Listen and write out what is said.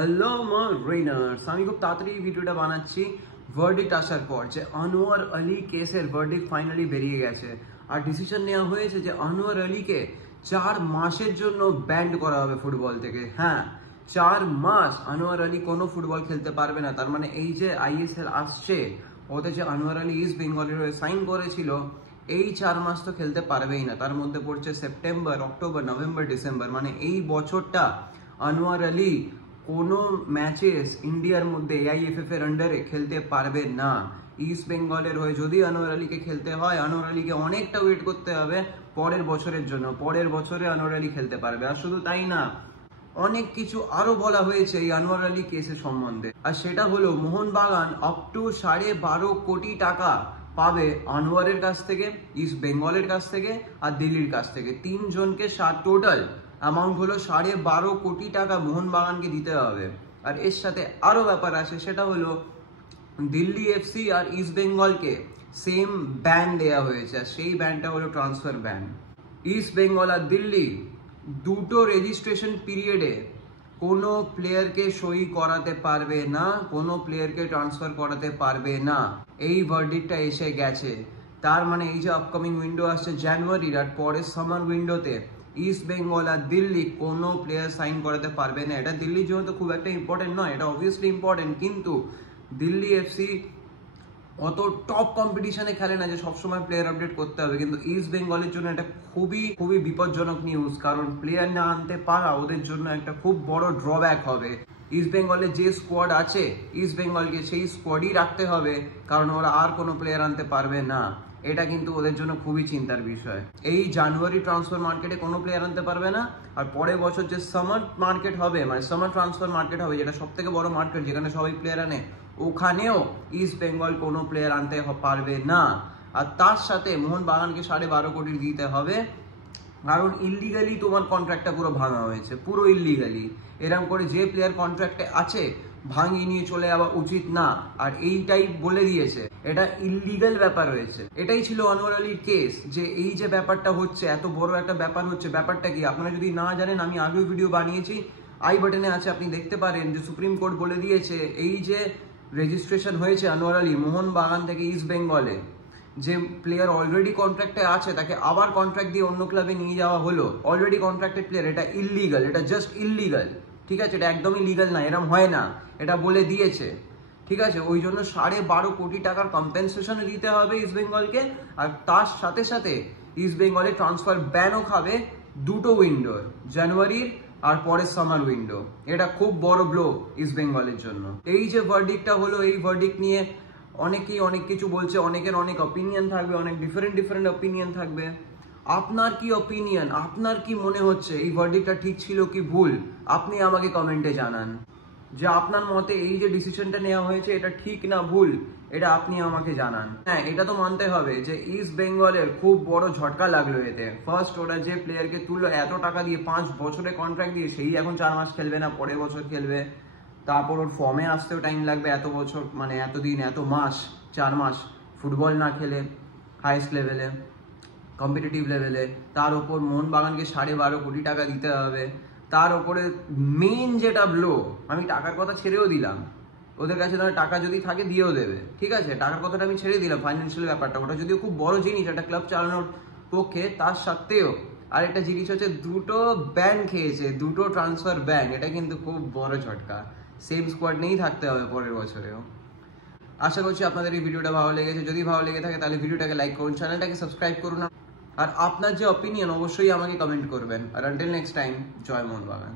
Hello রেনার্স, আমি খুব তাড়াতাড়ি ভিডিওটা বানাচ্ছি ভার্ডিক্ট আসার পর যে আনোয়ার আলী কেসের ভার্ডিক্ট ফাইনালি বেরিয়ে গেছে আর ডিসিশন নেওয়া হয়েছে যে আনোয়ার আলীকে 4 মাসের জন্য ব্যান্ড করা হবে ফুটবল থেকে। হ্যাঁ, 4 মাস আনোয়ার আলী কোনো ফুটবল খেলতে পারবে না। তার মানে এই যে আইএসএল আসছে ওতে যে আনোয়ার আলী ইস্ট বেঙ্গলের হয়ে সাইন করেছিল, এই 4 মাস তো খেলতে পারবেই না। তার মধ্যে পড়ছে সেপ্টেম্বর, অক্টোবর, নভেম্বর, ডিসেম্বর, মানে এই বছরটা আনোয়ার আলী কোনো ম্যাচেস ইন্ডিয়ার মধ্যে এআইএফএফ এর আন্ডারে খেলতে পারবে না। ইস্ট বেঙ্গলের হয়ে যদি আনোয়ার আলীকে খেলতে হয়, আনোয়ার আলীকে অনেকটা ওয়েট করতে হবে পরের বছরের জন্য। পরের বছরে আনোয়ার আলী খেলতে পারবে। আর শুধু তাই না, অনেক কিছু আরো বলা হয়েছে এই আনোয়ার আলী কেসের সম্বন্ধে। আর সেটা হলো মোহনবাগান আপ টু 12.5 কোটি টাকা পাবে আনোয়ারের কাছ থেকে, ইস্ট বেঙ্গলের কাছ থেকে আর দিল্লির কাছ থেকে। তিনজনকে টোটাল অ্যামাউন্ট হলো 12.5 কোটি টাকা মোহনবাগানকে দিতে হবে। আর এর সাথে আরো ব্যাপার আছে, সেটা হলো দিল্লি এফসি আর ইস্ট বেঙ্গলকে সেম ব্যান দেওয়া হয়েছে। আর সেই ব্যানটা হলো ট্রান্সফার ব্যান। ইস্ট বেঙ্গল আর দিল্লি দুটো রেজিস্ট্রেশন পিরিয়ডে কোনো প্লেয়ারকে সই করাতে পারবে না, কোনো প্লেয়ারকে ট্রান্সফার করাতে পারবে না। এই ভার্ডিক্টটা এসে গেছে। তার মানে এই যে আপকামিং উইন্ডো আসছে জানুয়ারির, আর পরের সামার উইন্ডোতে ইস্ট বেঙ্গল আর দিল্লি কোনো প্লেয়ার সাইন করাতে পারবে না। এটা দিল্লির জন্য তো খুব একটা ইম্পর্টেন্ট নয়, এটা অবভিয়াসলি ইম্পর্টেন্ট, কিন্তু দিল্লি এফসি অত টপ কম্পিটিশনে খেলে না যে সবসময় প্লেয়ার আপডেট করতে হবে। কিন্তু ইস্ট বেঙ্গলের জন্য এটা খুবই খুবই বিপজ্জনক নিউজ, কারণ প্লেয়ার না আনতে পারা ওদের জন্য একটা খুব বড় ড্রব্যাক হবে। ইস্ট বেঙ্গলের যে স্কোয়াড আছে, ইস্ট বেঙ্গলকে সেই স্কোয়াডই রাখতে হবে, কারণ ওরা আর কোনো প্লেয়ার আনতে পারবে না। এটা কিন্তু ওদের জন্য খুবই চিন্তার বিষয়। এই জানুয়ারি ট্রান্সফার মার্কেটে কোনো প্লেয়ার আনতে পারবে না, আর পরের বছর যে সামার মার্কেট হবে, মানে সামার ট্রান্সফার মার্কেট হবে, যেটা সব থেকে বড় মার্কেট যেখানে সবাই প্লেয়ার আনে, ওখানেও ইস্ট বেঙ্গল কোনো প্লেয়ার আনতে পারবে না। আর তার সাথে মোহনবাগানকে 12.5 কোটি দিতে হবে, কারণ ইল্লিগালি তোমার কন্ট্রাক্টটা পুরো ভাঙা হয়েছে, পুরো ইল্লিগালি। এরকম করে যে প্লেয়ার কন্ট্রাক্টে আছে ভাঙিয়ে নিয়ে চলে যাওয়া উচিত না, আর এইটাই বলে দিয়েছে। এটা ইল্লিগাল ব্যাপার হয়েছে। এটাই ছিল আনোয়ার আলীর কেস, যে এই যে ব্যাপারটা হচ্ছে, এত বড় একটা ব্যাপার হচ্ছে। ব্যাপারটা কি আপনারা যদি না জানেন, আমি আগেও ভিডিও বানিয়েছি, আই বাটনে আছে, আপনি দেখতে পারেন। যে সুপ্রিম কোর্ট বলে দিয়েছে এই যে রেজিস্ট্রেশন হয়েছে আনোয়ার আলী মোহনবাগান থেকে ইস্ট বেঙ্গলে, যে প্লেয়ার অলরেডি কন্ট্রাক্টে আছে তাকে আবার কন্ট্রাক্ট দিয়ে অন্য ক্লাবে নিয়ে যাওয়া হলো, অলরেডি কন্ট্রাক্টেড প্লেয়ার, এটা ইল্লিগাল, এটা জাস্ট ইল্লিগাল। ঠিক আছে, এটা একদমই লিগাল না, এরম হয় না, এটা বলে দিয়েছে। ঠিক আছে, ওই জন্য 12.5 কোটি টাকার কম্পেনসেশন দিতে হবে ইস্ট বেঙ্গলকে। আর তার সাথে সাথে ইস্ট বেঙ্গলে ট্রান্সফার ব্যানও খাবে দুটো উইন্ডোর, জানুয়ারির আর পরের সামার উইন্ডো। এটা খুব বড় ব্লো ইস্ট বেঙ্গলের জন্য। এই যে ভার্ডিক্টটা হলো, এই ভার্ডিক্ট নিয়ে অনেকেই অনেক কিছু বলছে, অনেকের অনেক অপিনিয়ন থাকবে, অনেক ডিফারেন্ট অপিনিয়ন থাকবে। আপনার কি অপিনিয়ন? আপনার কি মনে হচ্ছে এই ভার্ডিক্টটা ঠিক ছিল কি ভুল? আপনি আমাকে কমেন্টে জানান যে আপনার মতে এই যে ডিসিশনটা নেওয়া হয়েছে এটা ঠিক না ভুল, এটা আপনি আমাকে জানান। হ্যাঁ, এটা তো মানতে হবে যে ইস্ট বেঙ্গলের খুব বড় ঝটকা লাগলো এতে। ফার্স্ট ওরা যে প্লেয়ারকে তুললো এত টাকা দিয়ে, 5 বছরের কন্ট্রাক্ট দিয়ে, সেই এখন 4 মাস খেলবে না, পরের বছর খেলবে। তারপর ওর ফর্মে আসতেও টাইম লাগবে, এত বছর মানে এতদিন, এত মাস, 4 মাস ফুটবল না খেলে হাইস্ট লেভেলে, কম্পিটিটিভ লেভেলে। তার ওপর মোহনবাগানকে 12.5 কোটি টাকা দিতে হবে। তার ওপরে মেইন যেটা ব্লো, আমি টাকার কথা ছেড়েও দিলাম, ওদের কাছে ধর টাকা যদি থাকে দিয়েও দেবে, ঠিক আছে, টাকার কথাটা আমি ছেড়ে দিলাম, ফাইন্যান্সিয়াল ব্যাপারটা, ওটা যদিও খুব বড় জিনিস একটা ক্লাব চালানোর পক্ষে, তার সত্ত্বেও আরেকটা জিনিস হচ্ছে দুটো ব্যান খেয়েছে, দুটো ট্রান্সফার ব্যান। এটা কিন্তু খুব বড় ঝটকা। সেম স্কোয়াড নেই থাকতে হবে পরের বছরেও। আশা করছি আপনাদের এই ভিডিওটা ভালো লেগেছে। যদি ভালো লেগে থাকে তাহলে ভিডিওটাকে লাইক করুন, চ্যানেলটাকে সাবস্ক্রাইব করুন, আর আপনার যে অপিনিয়ন অবশ্যই আমাকে কমেন্ট করবেন। আর আনটিল নেক্সট টাইম, জয় মোহনবাগান।